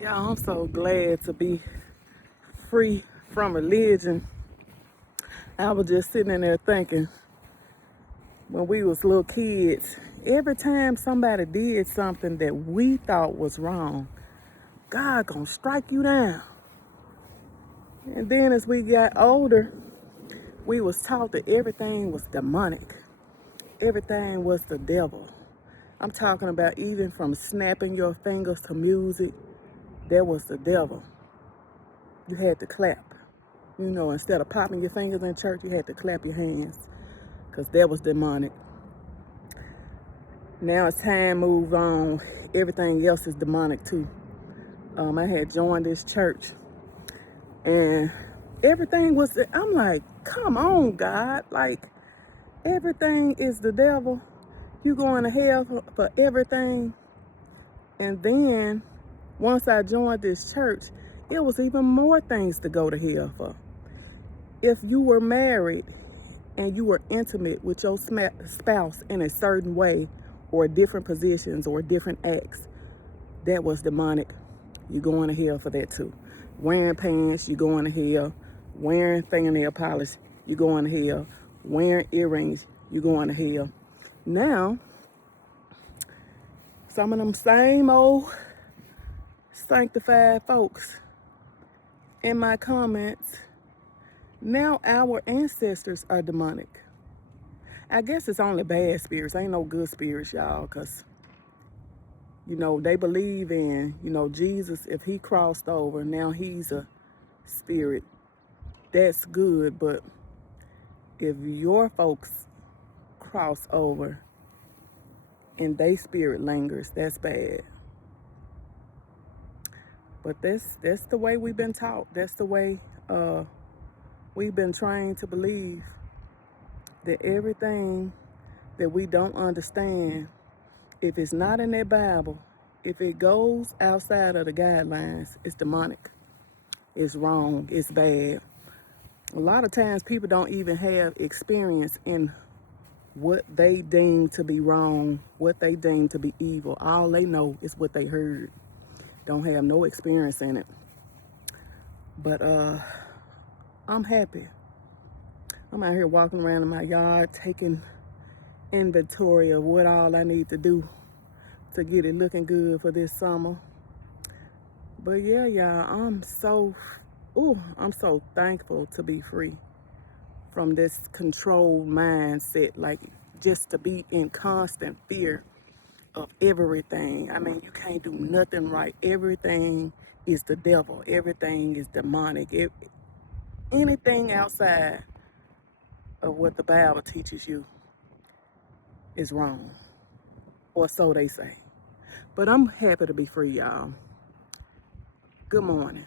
Y'all, I'm so glad to be free from religion. I was just sitting in there thinking, when we was little kids, every time somebody did something that we thought was wrong, God gonna strike you down. And then as we got older, we was taught that everything was demonic. Everything was the devil. I'm talking about even from snapping your fingers to music, that was the devil. You had to clap. Instead of popping your fingers in church, you had to clap your hands because that was demonic. Now as time moves on, everything else is demonic too. I had joined this church and everything was, I'm like, come on, God. Like, everything is the devil. You going to hell for everything. And then once I joined this church, it was even more things to go to hell for. If you were married and you were intimate with your spouse in a certain way or different positions or different acts, that was demonic. You're going to hell for that too. Wearing pants, you're going to hell. Wearing fingernail polish, you're going to hell. Wearing earrings, you're going to hell. Now, some of them same old sanctified folks in my comments, now our ancestors are demonic. I guess it's only bad spirits. Ain't no good spirits, y'all, because, they believe in, Jesus, if he crossed over, now he's a spirit. That's good, but if your folks cross over and they spirit lingers, that's bad. But that's the way we've been taught. That's the way we've been trained to believe that everything that we don't understand, if it's not in their Bible, if it goes outside of the guidelines, it's demonic. It's wrong. It's bad. A lot of times people don't even have experience in what they deem to be wrong, what they deem to be evil. All they know is what they heard. Don't have no experience in it. But I'm happy. I'm out here walking around in my yard taking inventory of what all I need to do to get it looking good for this summer. But yeah, y'all, I'm so thankful to be free from this controlled mindset, like just to be in constant fear of everything. I mean, you can't do nothing right. Everything is the devil. Everything is demonic. Anything outside of what the Bible teaches you is wrong, or so they say. But I'm happy to be free, y'all. Good morning.